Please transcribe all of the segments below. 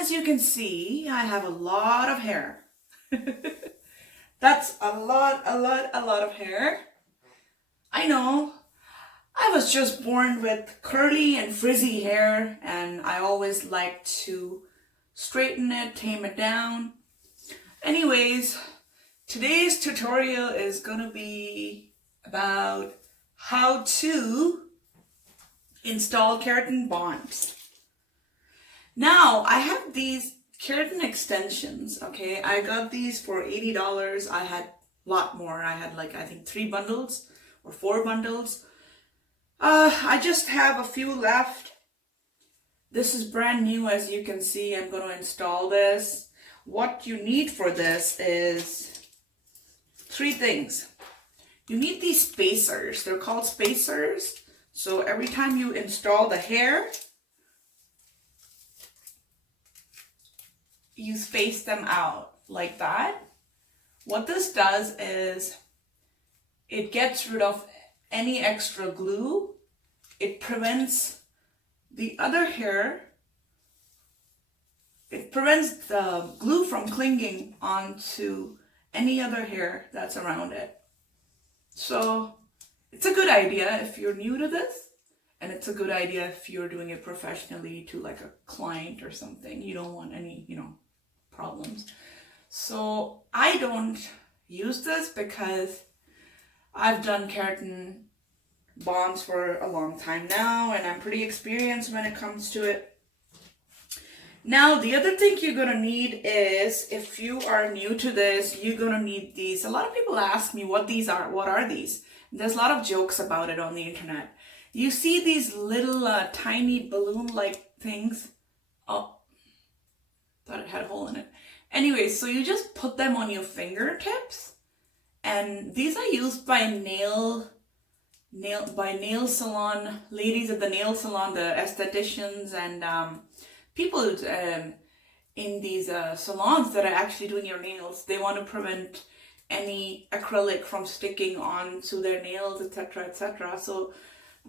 as you can see, I have a lot of hair. That's a lot of hair. I know. I was just born with curly and frizzy hair, and I always like to straighten it, tame it down. Anyways, today's tutorial is gonna be about how to install keratin bonds. Now, I have these keratin extensions, okay? I got these for $80. I had a lot more. I had like, I think 3 bundles or 4 bundles. I just have a few left. This is brand new, as you can see. I'm going to install this. What you need for this is 3 things. You need these spacers. They're called spacers. So every time you install the hair, you space them out like that. What this does is it gets rid of any extra glue. It prevents the other hair. It prevents the glue from clinging onto any other hair that's around it. So it's a good idea if you're new to this, and it's a good idea if you're doing it professionally to like a client or something. You don't want any, problems. So I don't use this because I've done keratin bonds for a long time now, and I'm pretty experienced when it comes to it. Now, the other thing you're gonna need is, if you are new to this, you're gonna need these. A lot of people ask me what these are. What are these? There's a lot of jokes about it on the internet. You see these little tiny balloon-like things. Oh, thought it had a hole in it. Anyway, so you just put them on your fingertips, and these are used by nail salon ladies at the nail salon, the estheticians, and people in these salons that are actually doing your nails. They want to prevent any acrylic from sticking onto their nails, etc., etc. So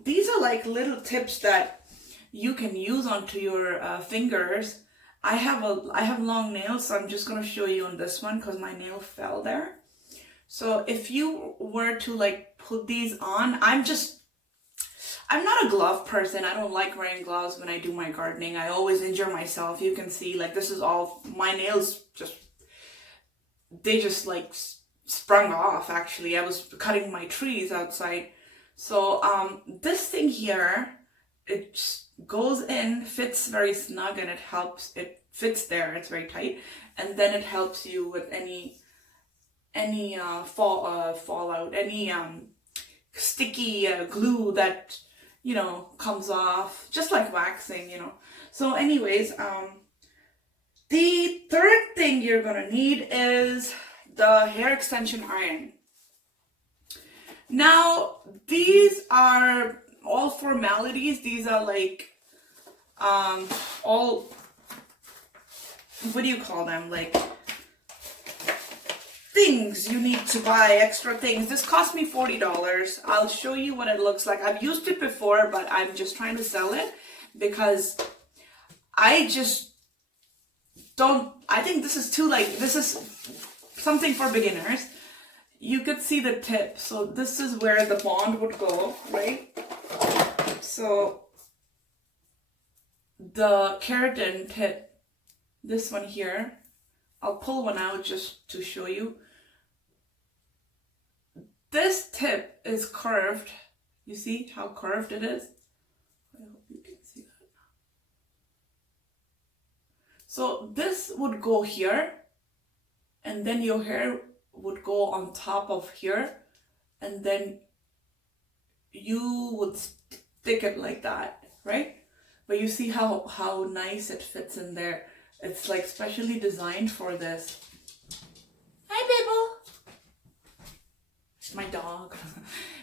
these are like little tips that you can use onto your fingers. I have long nails, so I'm just going to show you on this one because my nail fell there. So if you were to like put these on, I'm not a glove person. I don't like wearing gloves when I do my gardening. I always injure myself. You can see, like, this is all, my nails they just like sprung off actually. I was cutting my trees outside. So this thing here, it just goes in, fits very snug, and it fits there. It's very tight, and then it helps you with any fallout, any sticky glue that comes off, just like waxing, So anyways, the third thing you're gonna need is the hair extension iron. Now, these are all formalities. These are like all, what do you call them, like things you need to buy, extra things. This cost me $40. I'll show you what it looks like. I've used it before, but I'm just trying to sell it because I just don't, I think this is too, like, this is something for beginners. You could see the tip. So this is where the bond would go, right? So the keratin tip, this one here, I'll pull one out just to show you. This tip is curved. You see how curved it is? I hope you can see that. So this would go here, and then your hair would go on top of here, and then you would stick it like that, right? But you see how nice it fits in there. It's like specially designed for this. Hi, Bibble. It's my dog.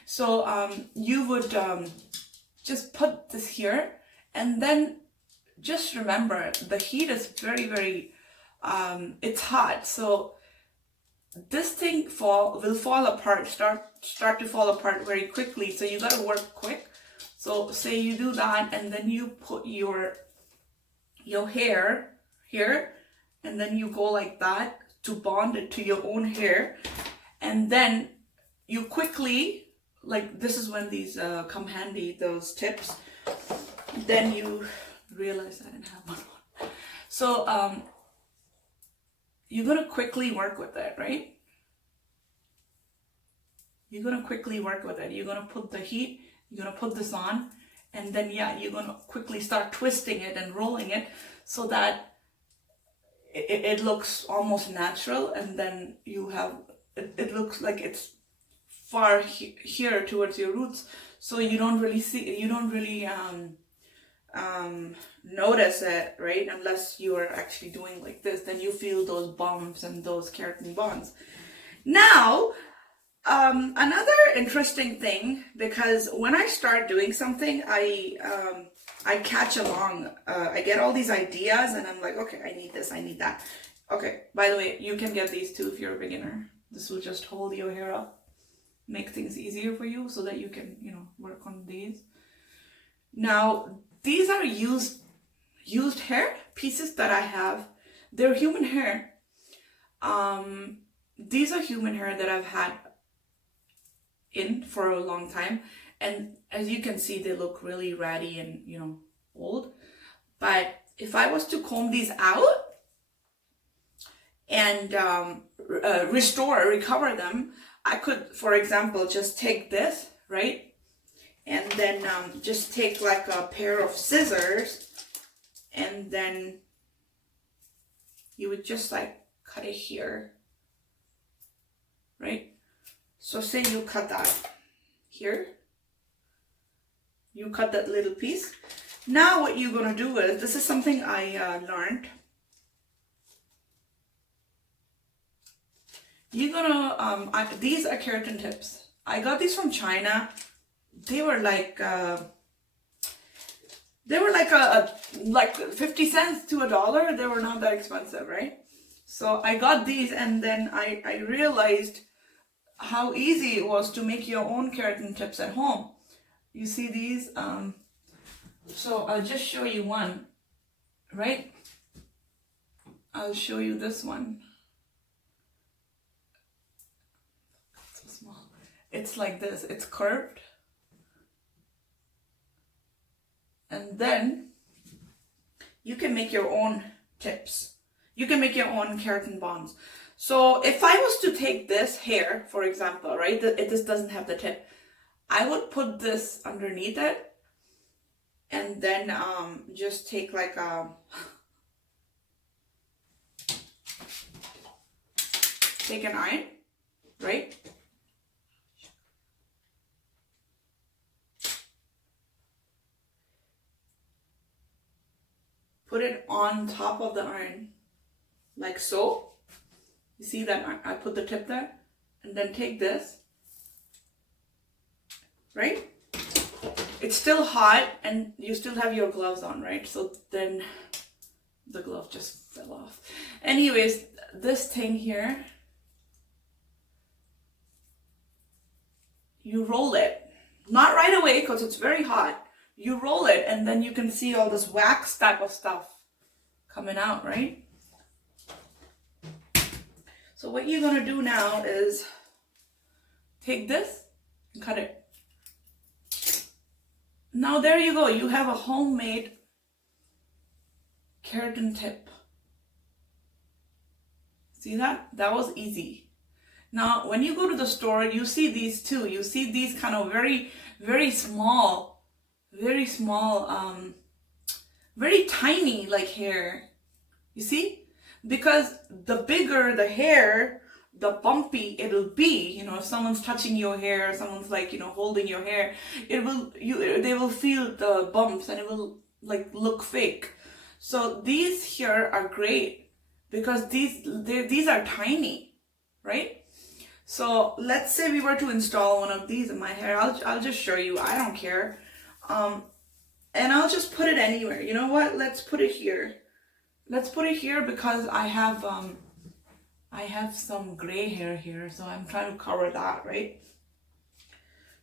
So you would just put this here, and then just remember the heat is very, very, it's hot. So this thing will fall apart, start to fall apart very quickly. So you gotta work quick. So say you do that, and then you put your hair here, and then you go like that to bond it to your own hair, and then you quickly, like this is when these come handy, those tips. Then you realize I didn't have one on. So you're gonna quickly work with it, right? You're gonna quickly work with it. You're gonna put the heat, you're gonna put this on, and then yeah, you're gonna quickly start twisting it and rolling it so that it looks almost natural, and then you have, it looks like it's far here towards your roots, so you don't really see, you don't really notice it, right? Unless you are actually doing like this, then you feel those bumps and those keratin bonds. Now, another interesting thing, because when I start doing something, I catch along. I get all these ideas and I'm like, okay, I need this, I need that. Okay, by the way, you can get these too if you're a beginner. This will just hold your hair up, make things easier for you so that you can, you know, work on these. Now, these are used hair pieces that I have. They're human hair. These are human hair that I've had in for a long time, and as you can see, they look really ratty and, you know, old. But if I was to comb these out and recover them, I could, for example, just take this, right, and then just take like a pair of scissors, and then you would just like cut it here, right? So say you cut that here, you cut that little piece. Now what you're gonna do is, this is something I learned. You're gonna, these are keratin tips. I got these from China. They were like like 50 cents to $1. They were not that expensive, right? So I got these, and then I realized how easy it was to make your own keratin tips at home. You see these? So I'll just show you one, right? I'll show you this one. It's so small. It's like this. It's curved. And then you can make your own tips. You can make your own keratin bonds. So if I was to take this hair, for example, right, this doesn't have the tip, I would put this underneath it, and then just take like take an iron, right? Put it on top of the iron, like so. You see that I put the tip there, and then take this, right? It's still hot and you still have your gloves on, right? So then the glove just fell off. Anyways, this thing here, you roll it, not right away because it's very hot. You roll it, and then you can see all this wax type of stuff coming out, right? So what you're gonna do now is take this and cut it. Now there you go, you have a homemade keratin tip. See that? That was easy. Now when you go to the store, you see these too. You see these kind of very, very small, very tiny like hair. You see? Because the bigger the hair, the bumpy it'll be. You know, if someone's touching your hair, someone's like, you know, holding your hair, they will feel the bumps and it will like look fake. So these here are great because these are tiny, right? So let's say we were to install one of these in my hair. I'll just show you. I don't care. And I'll just put it anywhere. You know what? Let's put it here. Let's put it here because I have some gray hair here, so I'm trying to cover that, right?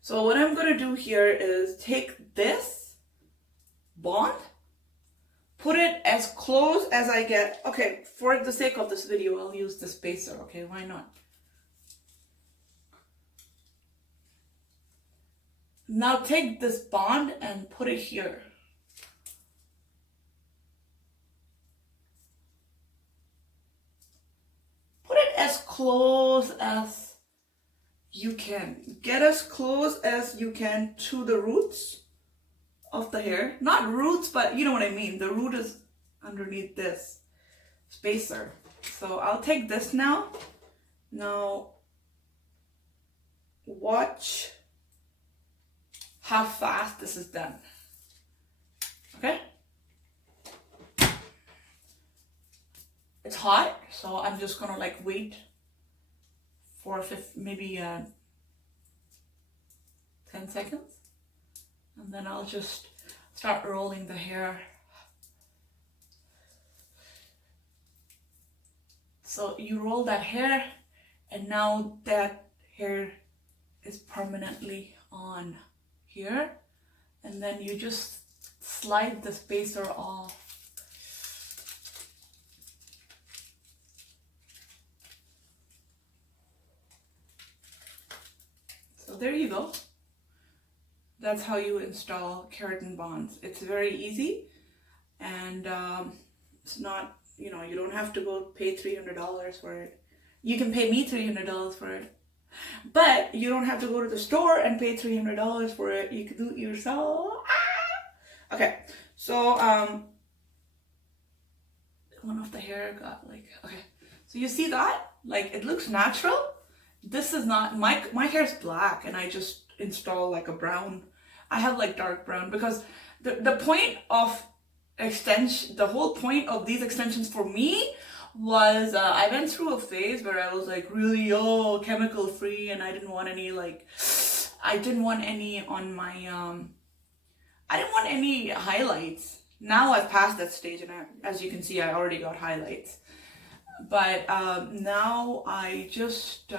So what I'm going to do here is take this bond, put it as close as I get. Okay, for the sake of this video, I'll use the spacer. Okay, why not? Now take this bond and put it here. Put it as close as you can. Get as close as you can to the roots of the hair. Not roots, but you know what I mean. The root is underneath this spacer. So I'll take this now. Now watch how fast this is done. Okay? It's hot, so I'm just gonna like wait for maybe 10 seconds. And then I'll just start rolling the hair. So you roll that hair, and now that hair is permanently on here. And then you just slide the spacer off. So there you go. That's how you install keratin bonds. It's very easy, and it's not, you know, you don't have to go pay $300 for it. You can pay me $300 for it, but you don't have to go to the store and pay $300 for it. You can do it yourself. Ah! Okay, so one of the hair got like, okay, so you see that? Like, it looks natural. This is not, my hair is black, and I just install like a brown. I have like dark brown, because the point of extension, the whole point of these extensions for me was I went through a phase where I was like really chemical free, and I didn't want any like, I didn't want any on my I didn't want any highlights. Now I've passed that stage, and as you can see, I already got highlights. But now I just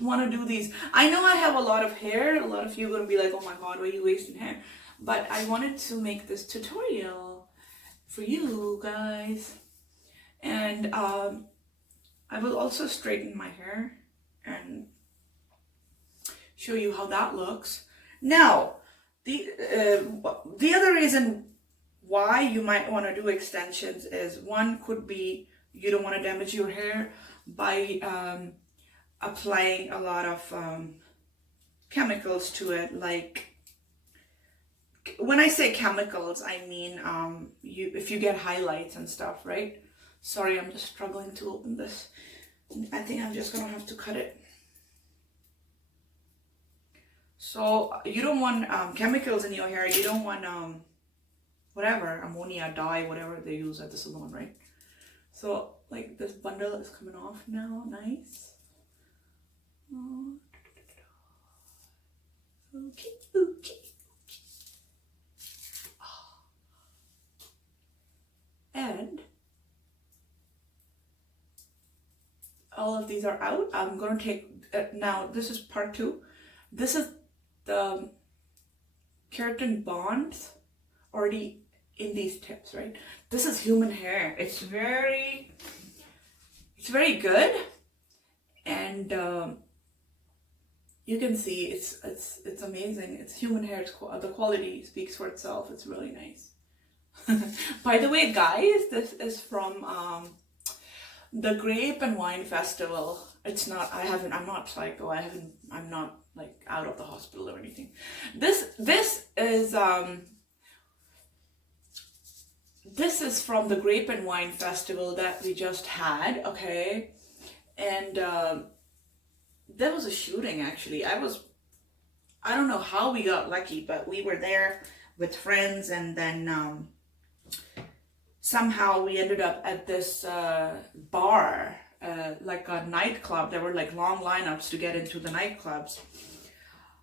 want to do these. I know I have a lot of hair. A lot of you are going to be like, oh my god, why are you wasting hair? But I wanted to make this tutorial for you guys. And I will also straighten my hair and show you how that looks. Now, the other reason why you might want to do extensions is, one could be you don't want to damage your hair by applying a lot of chemicals to it. Like, when I say chemicals, I mean if you get highlights and stuff, right? Sorry, I'm just struggling to open this. I think I'm just gonna have to cut it. So you don't want chemicals in your hair. You don't want whatever, ammonia dye, whatever they use at the salon, right? So like this bundle is coming off now, nice. Okay, okay. And all of these are out. I'm gonna take now. This is part 2. This is the keratin bonds already in these tips, right? This is human hair. It's very good, and you can see it's amazing. It's human hair. The quality speaks for itself. It's really nice. By the way, guys, this is from the Grape and Wine Festival. It's not, I'm not psycho. I'm not like out of the hospital or anything. This is from the Grape and Wine Festival that we just had, okay? And there was a shooting, actually. I don't know how we got lucky, but we were there with friends, and then somehow we ended up at this bar, like a nightclub. There were like long lineups to get into the nightclubs.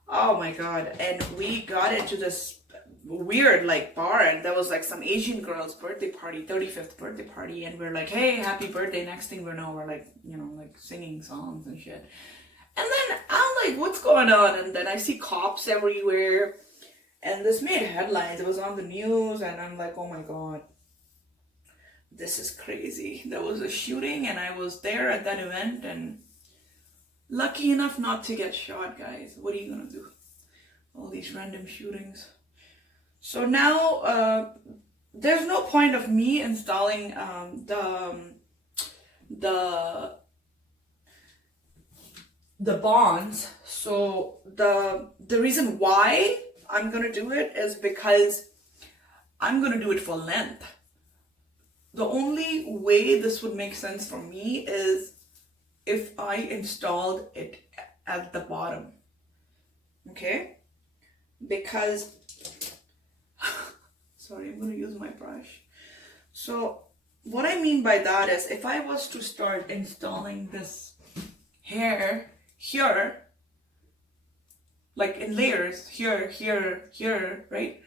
Oh my god. And we got into this weird like bar, and there was like some Asian girl's birthday party, 35th birthday party, and we're like, hey, happy birthday. Next thing we know, we're like, you know, like singing songs and shit. And then I'm like, what's going on? And then I see cops everywhere, And this made headlines. It was on the news, and I'm like, oh my god, this is crazy. There was a shooting, and I was there at that event, and lucky enough not to get shot, guys. What are you gonna do? All these random shootings. So now, there's no point of me installing the bonds. So the reason why I'm gonna do it is because I'm gonna do it for length. The only way this would make sense for me is if I installed it at the bottom. Okay? Because sorry, I'm gonna use my brush. So what I mean by that is, if I was to start installing this hair here, like in layers, here, here, here, right?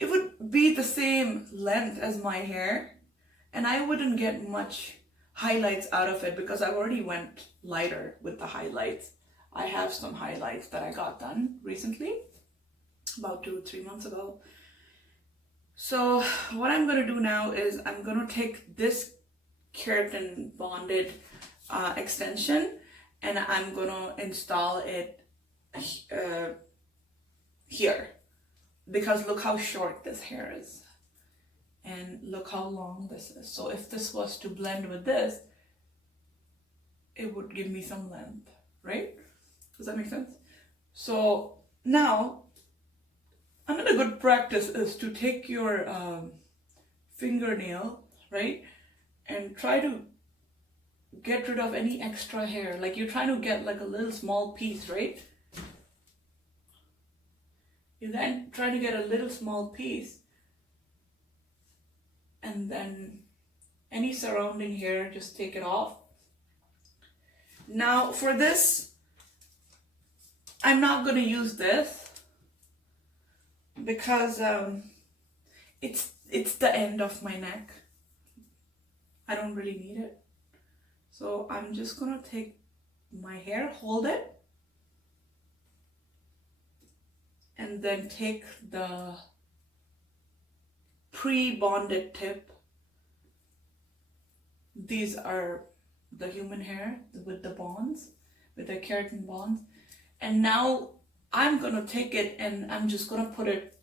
It would be the same length as my hair, and I wouldn't get much highlights out of it because I've already went lighter with the highlights. I have some highlights that I got done recently, about 2 or 3 months ago. So what I'm going to do now is I'm going to take this keratin bonded extension, and I'm going to install it here, because look how short this hair is and look how long this is. So if this was to blend with this, it would give me some length, right? Does that make sense? So now another good practice is to take your fingernail, right, and try to get rid of any extra hair. Like you're trying to get like a little small piece, right? You then try to get a little small piece, and then any surrounding hair, just take it off. Now for this, I'm not going to use this because it's the end of my neck. I don't really need it. So I'm just going to take my hair, hold it, and then take the pre-bonded tip. These are the human hair with the bonds, with the keratin bonds. And now I'm going to take it and I'm just going to put it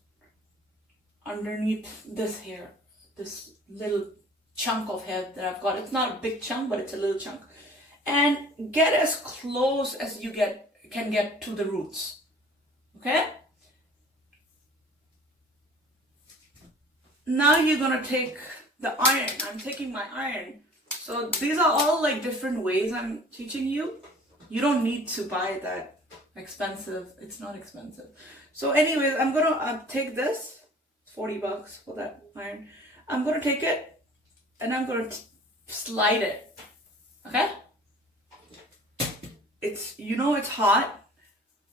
underneath this hair, this little chunk of hair that I've got. It's not a big chunk, but it's a little chunk. And get as close as you can get to the roots. Okay? Now you're gonna take the iron. I'm taking my iron. So these are all like different ways I'm teaching you. You don't need to buy that expensive. It's not expensive. So anyways, I'm gonna take this. It's $40 for that iron. I'm gonna take it and I'm gonna slide it. Okay? It's, you know, it's hot,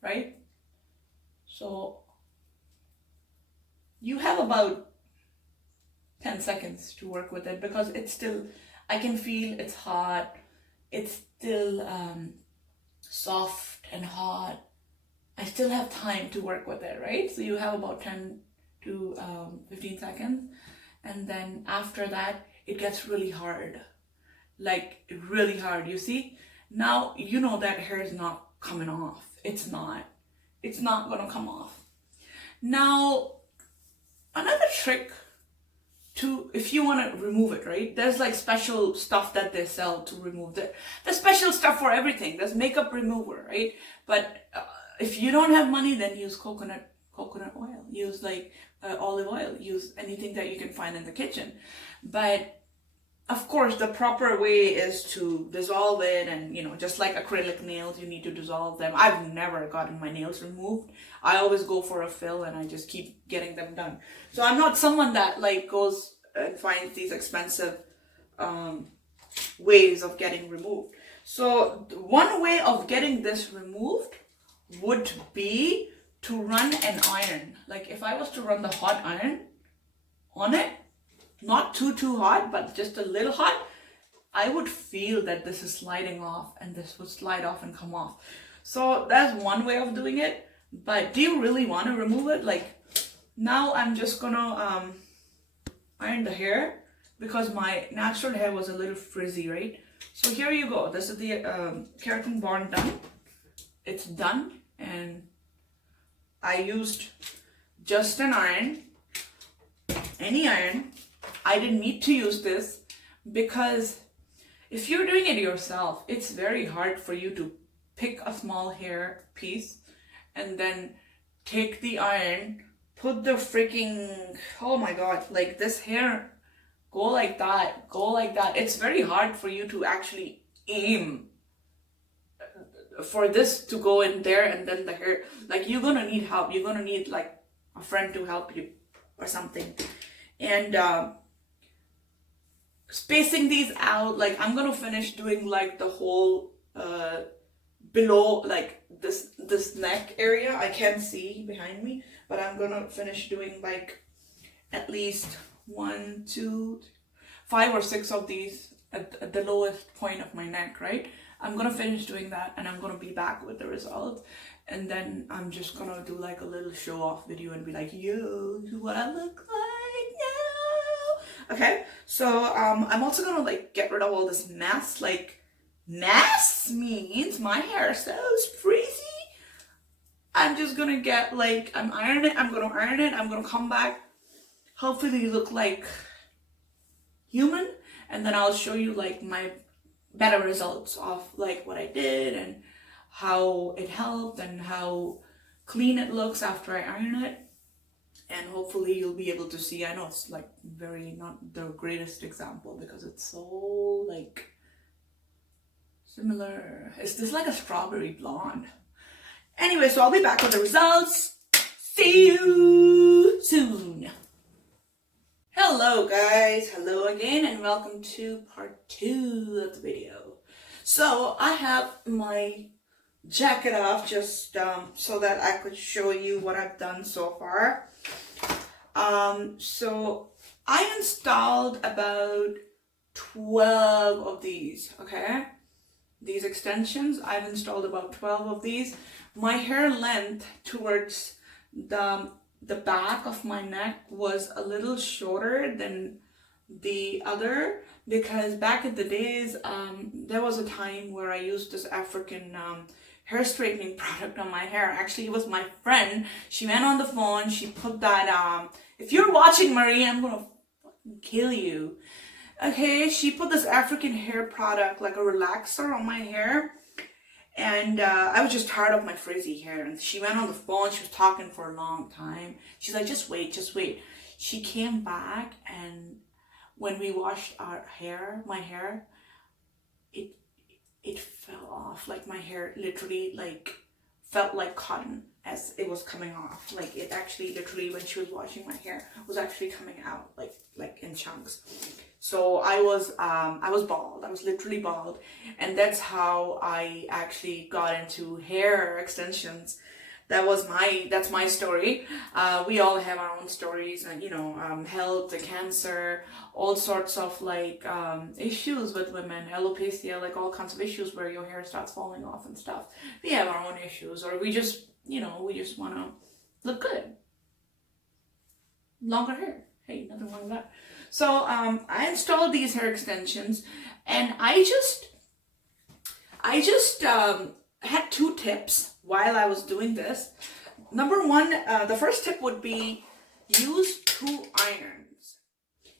right? So you have about 10 seconds to work with it, because it's still, I can feel it's hot. It's still soft and hot. I still have time to work with it, right? So you have about 10 to 15 seconds. And then after that, it gets really hard. Like really hard, you see? Now, you know that hair is not coming off. It's not gonna come off. Now, another trick to, if you want to remove it, right? There's like special stuff that they sell to remove it. There's special stuff for everything. There's makeup remover, right? But if you don't have money, then use coconut oil. Use like olive oil. Use anything that you can find in the kitchen. But of course, the proper way is to dissolve it, and you know, just like acrylic nails, you need to dissolve them. I've never gotten my nails removed. I always go for a fill and I just keep getting them done. So I'm not someone that like goes and finds these expensive ways of getting removed. So one way of getting this removed would be to run an iron. Like if I was to run the hot iron on it, not too hot, but just a little hot, I would feel that this is sliding off, and this would slide off and come off. So that's one way of doing it. But do you really want to remove it? Like, now I'm just gonna iron the hair because my natural hair was a little frizzy, right? So here you go. This is the keratin bond done. It's done, and I used just an iron, any iron. I didn't need to use this because if you're doing it yourself, it's very hard for you to pick a small hair piece and then take the iron, put the freaking, oh my god, like this hair, go like that, go like that. It's very hard for you to actually aim for this to go in there, and then the hair, like you're gonna need help. You're gonna need like a friend to help you or something. And spacing these out, like I'm gonna finish doing like the whole below, like this neck area. I can't see behind me, but I'm gonna finish doing like at least 1, 2, 5 or 6 of these at the lowest point of my neck, right? I'm gonna finish doing that, and I'm gonna be back with the result, and then I'm just gonna do like a little show off video and be like, yo, this is what I look like now. Okay, so I'm also gonna like get rid of all this mess. Like, mess means my hair is so frizzy. I'm just gonna get like, I'm gonna iron it, I'm gonna come back, hopefully look like human, and then I'll show you like my better results of like what I did and how it helped and how clean it looks after I iron it. And hopefully you'll be able to see. I know it's like very not the greatest example because it's so like similar. Is this like a strawberry blonde? Anyway, so I'll be back with the results. See you soon. Hello guys, hello again, and welcome to part 2 of the video. So I have my jacket off just so that I could show you what I've done so far. So I installed about 12 of these, okay? These extensions, I've installed about 12 of these. My hair length towards the back of my neck was a little shorter than the other because back in the days there was a time where I used this African hair straightening product on my hair. Actually, it was my friend. She went on the phone, she put that if you're watching, Marie, I'm gonna fucking kill you. Okay, she put this African hair product, like a relaxer, on my hair. And I was just tired of my frizzy hair. And she went on the phone. She was talking for a long time. She's like, just wait, just wait. She came back, and when we washed our hair, my hair, it fell off. Like my hair literally like felt like cotton as it was coming off. Like it actually literally, when she was washing my hair, was actually coming out like in chunks. So I was bald. I was literally bald, and that's how I actually got into hair extensions. That's my story. We all have our own stories, and health, cancer, all sorts of like issues with women, alopecia, like all kinds of issues where your hair starts falling off and stuff. We have our own issues, or we just want to look good. Longer hair. Hey, nothing wrong with that. So I installed these hair extensions, and I just had 2 tips while I was doing this. Number 1, the first tip would be use 2 irons.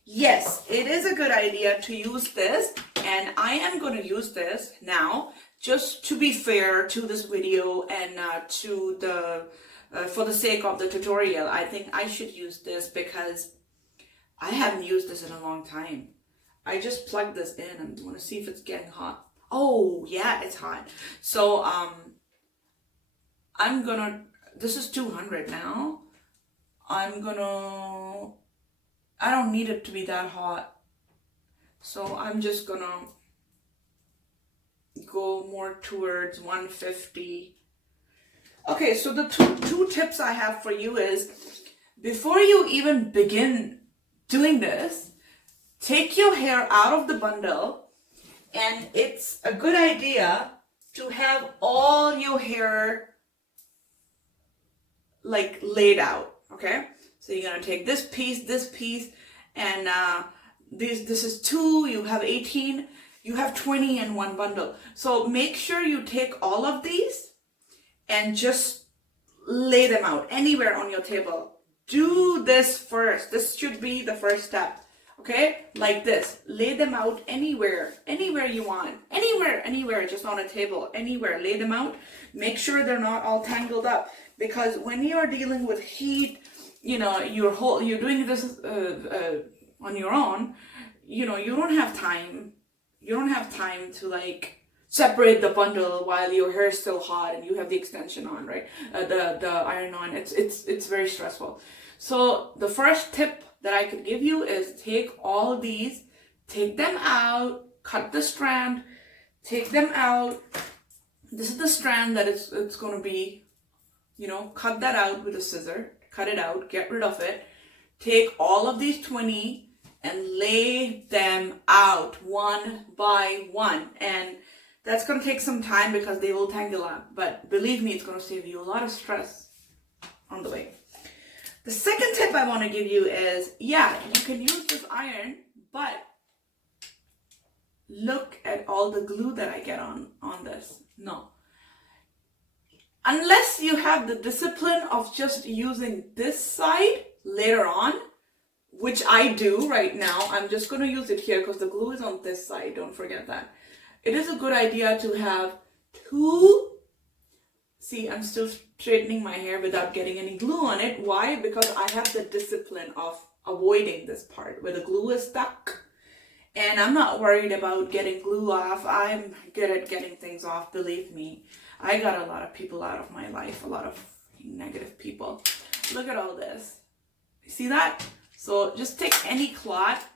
Yes, it is a good idea to use this, and I am going to use this now just to be fair to this video and to the for the sake of the tutorial. I think I should use this because I haven't used this in a long time. I just plugged this in and want to see if it's getting hot. Oh yeah, it's hot. So this is 200 now. I don't need it to be that hot. So I'm just gonna go more towards 150. Okay, so the two tips I have for you is, before you even begin doing this, take your hair out of the bundle, and it's a good idea to have all your hair like laid out, okay? So you're gonna take this piece, and this is 2, you have 18, you have 20 in one bundle. So make sure you take all of these and just lay them out anywhere on your table. Do this first. This should be the first step. Okay, like this. Lay them out anywhere you want. Anywhere, just on a table, anywhere. Lay them out. Make sure they're not all tangled up, because when you are dealing with heat, you're doing this on your own. You don't have time. You don't have time to like separate the bundle while your hair is still hot and you have the extension on, right? The iron on. It's very stressful. So the first tip that I could give you is take all of these, take them out, cut the strand, take them out. This is the strand that it's going to be, cut that out with a scissor, cut it out, get rid of it. Take all of these 20 and lay them out one by one. And that's going to take some time because they will tangle up. But believe me, it's going to save you a lot of stress on the way. The second tip I want to give you is, yeah, you can use this iron, but look at all the glue that I get on this. No. Unless you have the discipline of just using this side later on, which I do right now. I'm just going to use it here because the glue is on this side. Don't forget that. It is a good idea to have 2. See, I'm still straightening my hair without getting any glue on it. Why? Because I have the discipline of avoiding this part where the glue is stuck. And I'm not worried about getting glue off. I'm good at getting things off, believe me. I got a lot of people out of my life, a lot of negative people. Look at all this. You see that? So just take any cloth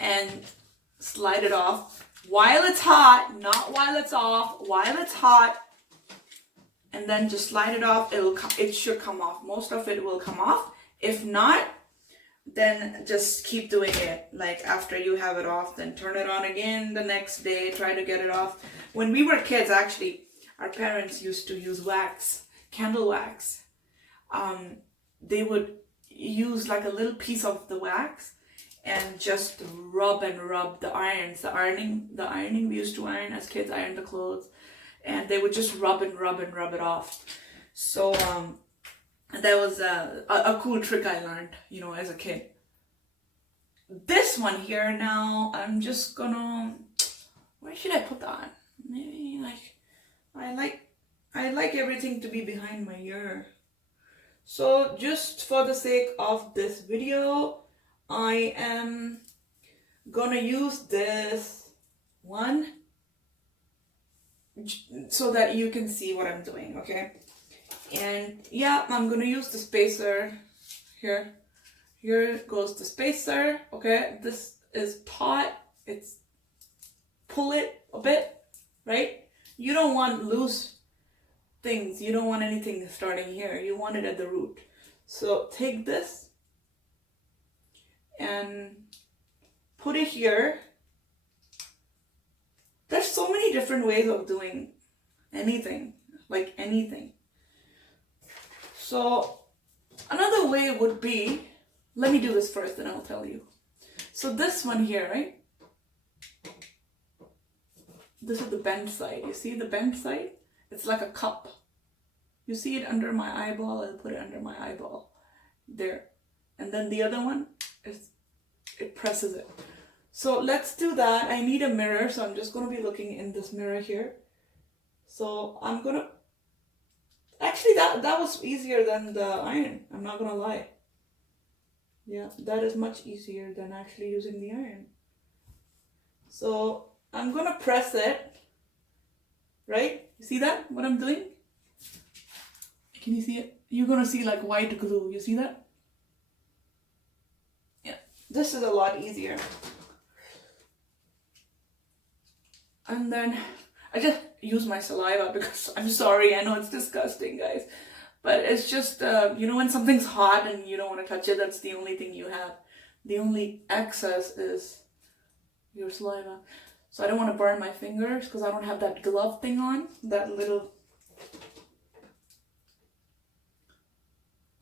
and slide it off while it's hot, not while it's off, while it's hot. And then just slide it off. It should come off. Most of it will come off. If not, then just keep doing it. Like after you have it off, then turn it on again the next day. Try to get it off. When we were kids, actually, our parents used to use wax, candle wax. They would use like a little piece of the wax and just rub the irons. The ironing we used to iron as kids, iron the clothes. And they would just rub it off. So that was a cool trick I learned, as a kid. This one here now, I'm just gonna, where should I put that? Maybe like, I like everything to be behind my ear. So just for the sake of this video, I am gonna use this one so that you can see what I'm doing, okay? And yeah, I'm gonna use the spacer here. Here goes the spacer, okay? This is taut. It's pull it a bit, right? You don't want loose things. You don't want anything starting here. You want it at the root. So take this and put it here. There's so many different ways of doing anything, like anything. So another way would be, let me do this first, then I'll tell you. So this one here, right? This is the bent side. You see the bent side? It's like a cup. You see it under my eyeball? I'll put it under my eyeball. There. And then the other one, it presses it. So let's do that. I need a mirror, so I'm just going to be looking in this mirror here. So I'm going to... Actually, that was easier than the iron. I'm not going to lie. Yeah, that is much easier than actually using the iron. So I'm going to press it. Right? You see that? What I'm doing? Can you see it? You're going to see like white glue. You see that? Yeah. This is a lot easier. And then I just use my saliva because I'm sorry, I know it's disgusting, guys. But it's just, when something's hot and you don't want to touch it, that's the only thing you have. The only excess is your saliva. So I don't want to burn my fingers because I don't have that glove thing on. That little...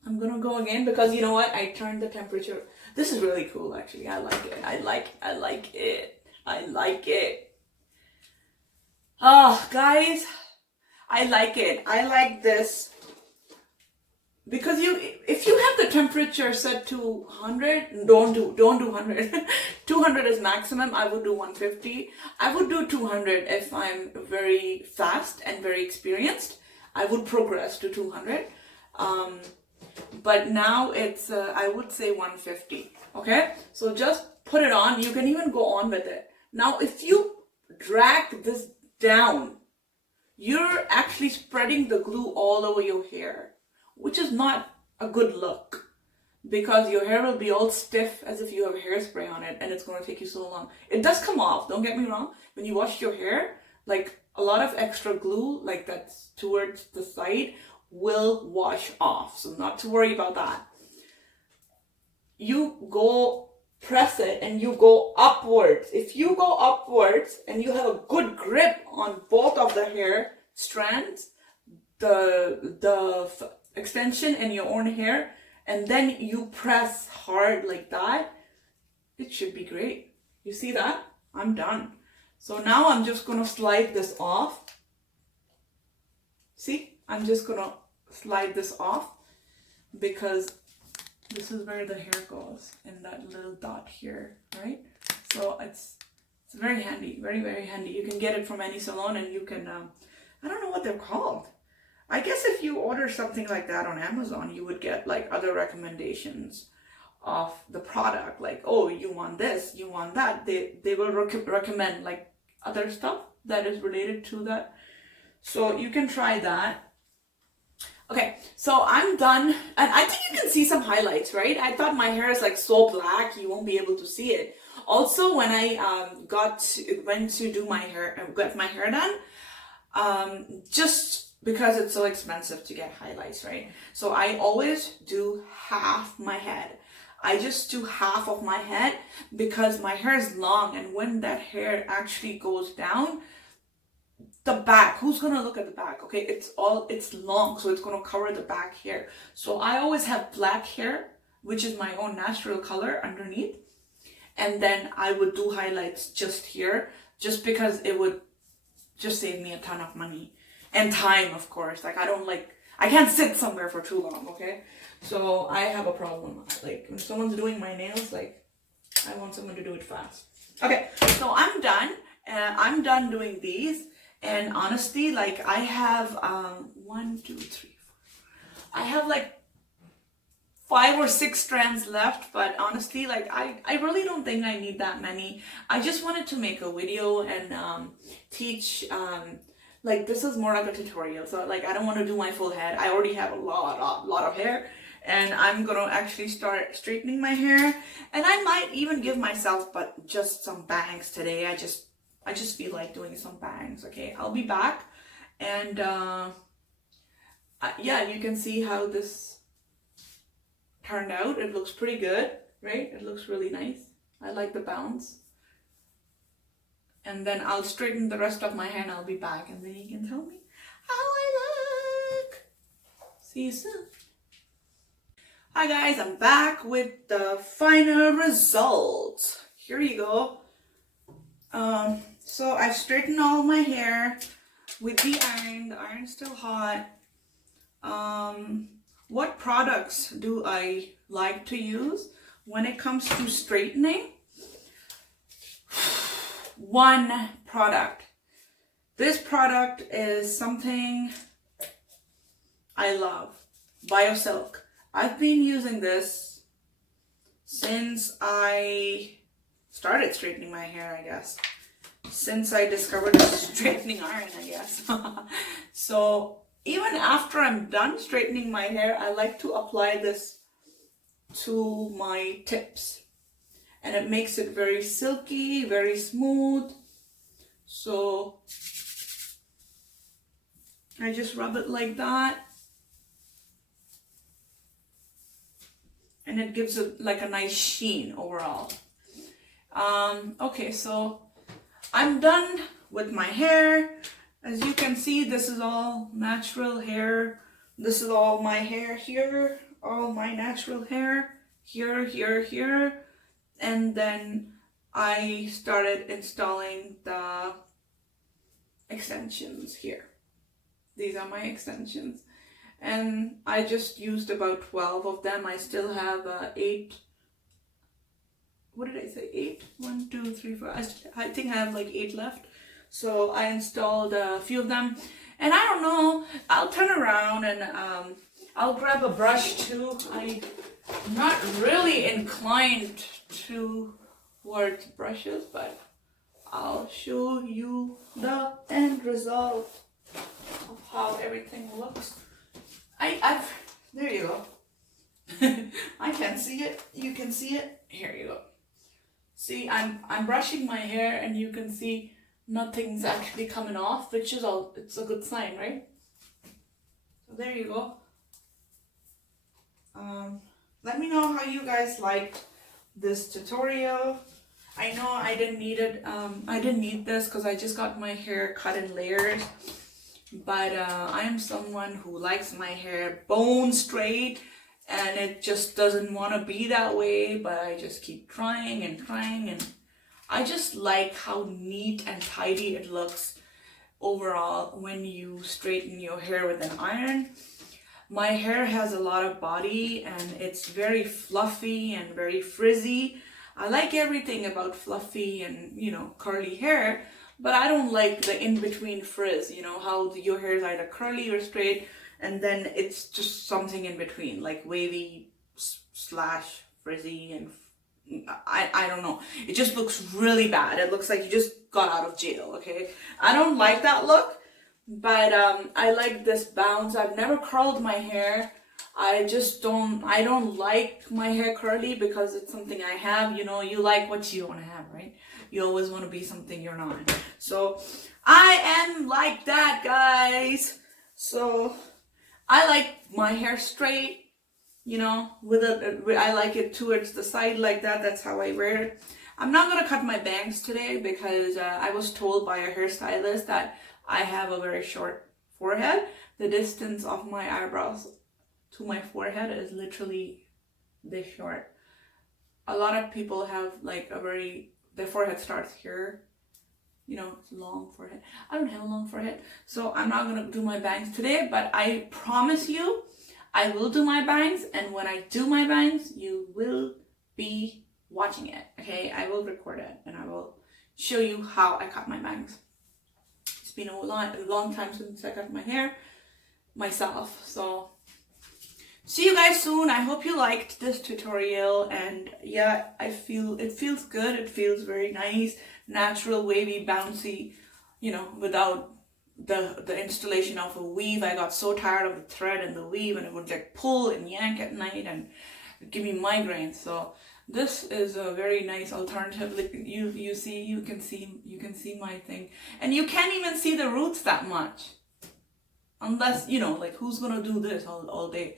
I'm gonna go again because you know what? I turned the temperature. This is really cool actually. I like it. I like it. I like it. Oh, guys, I like it. I like this. Because if you have the temperature set to 100, don't do 100. 200 is maximum. I would do 150. I would do 200 if I'm very fast and very experienced. I would progress to 200. But now it's, I would say 150. Okay? So just put it on. You can even go on with it. Now, if you drag this down, you're actually spreading the glue all over your hair, which is not a good look because your hair will be all stiff as if you have hairspray on it, and it's going to take you so long. It does come off, don't get me wrong. When you wash your hair, like a lot of extra glue, like that's towards the side, will wash off. So not to worry about that. You go press it and you go upwards. If you go upwards and you have a good grip on both of the hair strands, the extension in your own hair, and then you press hard like that, it should be great. You see that? I'm done. So now I'm just gonna slide this off. See, I'm just gonna slide this off because this is where the hair goes in that little dot here, right? So it's very handy, very, very handy. You can get it from any salon, and you can, I don't know what they're called. I guess if you order something like that on Amazon, you would get like other recommendations of the product, like, oh, you want this, you want that. They will recommend like other stuff that is related to that. So you can try that. Okay, so I'm done, and I think you can see some highlights, right? I thought my hair is like so black, you won't be able to see it. Also, when I went to do my hair, got my hair done, just because it's so expensive to get highlights, right? So I always do half my head. I just do half of my head because my hair is long, and when that hair actually goes down, the back, who's gonna look at the back? Okay, it's long, so it's gonna cover the back hair. So I always have black hair, which is my own natural color underneath, and then I would do highlights just here, just because it would just save me a ton of money and time, of course. Like I can't sit somewhere for too long, okay? So I have a problem. Like when someone's doing my nails, like I want someone to do it fast. Okay, so I'm done. I'm done doing these. And honestly, like I have 1, 2, 3, 4. I have like 5 or 6 strands left, but honestly, like I really don't think I need that many. I just wanted to make a video and teach. Like this is more like a tutorial, so like I don't want to do my full head. I already have a lot of hair, and I'm gonna actually start straightening my hair, and I might even give myself but just some bangs today. I just feel like doing some bangs. Okay, I'll be back, and yeah, you can see how this turned out. It looks pretty good, right? It looks really nice. I like the bounce. And then I'll straighten the rest of my hair and I'll be back, and then you can tell me how I look. See you soon. Hi guys, I'm back with the final result. Here you go. So I've straightened all my hair with the iron. The iron's still hot. What products do I like to use when it comes to straightening? One product. This product is something I love. BioSilk. I've been using this since I started straightening my hair, I guess. Since I discovered the straightening iron, I guess. So even after I'm done straightening my hair, I like to apply this to my tips. And it makes it very silky, very smooth. So I just rub it like that. And it gives it like a nice sheen overall. Okay, so I'm done with my hair. As you can see, this is all natural hair. This is all my hair here. all my natural hair here, here, here, and then I started installing the extensions here. These are my extensions, and I just used about 12 of them. I still have 8. What did I say? 8? 1, 2, 3, 4. I think I have like 8 left. So I installed a few of them, and I don't know. I'll turn around and I'll grab a brush too. I'm not really inclined towards brushes, but I'll show you the end result of how everything looks. There you go. I can see it. You can see it. Here you go. See, I'm brushing my hair, and you can see nothing's actually coming off, which is it's a good sign, right? So there you go. Let me know how you guys liked this tutorial. I know I didn't need it. I didn't need this because I just got my hair cut in layers. But I am someone who likes my hair bone straight, and it just doesn't want to be that way. But I just keep trying and trying, and I just like how neat and tidy it looks overall when you straighten your hair with an iron. My hair has a lot of body, and it's very fluffy and very frizzy. I like everything about fluffy and, you know, curly hair, but I don't like the in-between frizz, you know, how your hair is either curly or straight, and then it's just something in between, like wavy slash frizzy, and I don't know. It just looks really bad. It looks like you just got out of jail, okay? I don't like that look, but I like this bounce. I've never curled my hair. I don't like my hair curly because it's something I have. You know, you like what you want to have, right? You always want to be something you're not. So I am like that, guys. So I like my hair straight, you know, I like it towards the side like that. That's how I wear it. I'm not going to cut my bangs today because I was told by a hairstylist that I have a very short forehead. The distance of my eyebrows to my forehead is literally this short. A lot of people have like their forehead starts here, you know, it's a long forehead. I don't have a long forehead, so I'm not gonna do my bangs today, but I promise you I will do my bangs, and when I do my bangs, you will be watching it, okay? I will record it, and I will show you how I cut my bangs. It's been a long time since I cut my hair myself, so see you guys soon. I hope you liked this tutorial, and yeah, it feels good. It feels very nice, natural, wavy, bouncy, you know, without the installation of a weave. I got so tired of the thread and the weave, and it would like pull and yank at night and give me migraines. So this is a very nice alternative. Like you can see my thing, and you can't even see the roots that much, unless, you know, like who's gonna do this all day.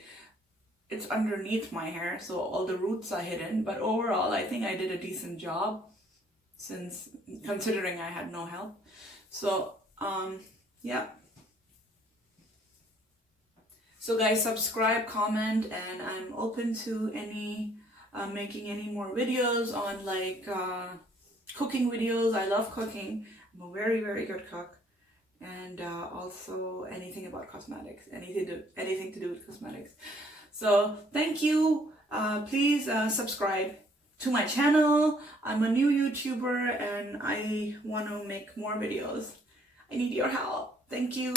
It's underneath my hair, so all the roots are hidden, but overall I think I did a decent job, since considering I had no help. So yeah, so guys, subscribe, comment, and I'm open to making any more videos on like cooking videos. I love cooking. I'm a very, very good cook. And also anything about cosmetics, anything to do with cosmetics. So thank you. Please subscribe to my channel. I'm a new YouTuber and I want to make more videos. I need your help. Thank you.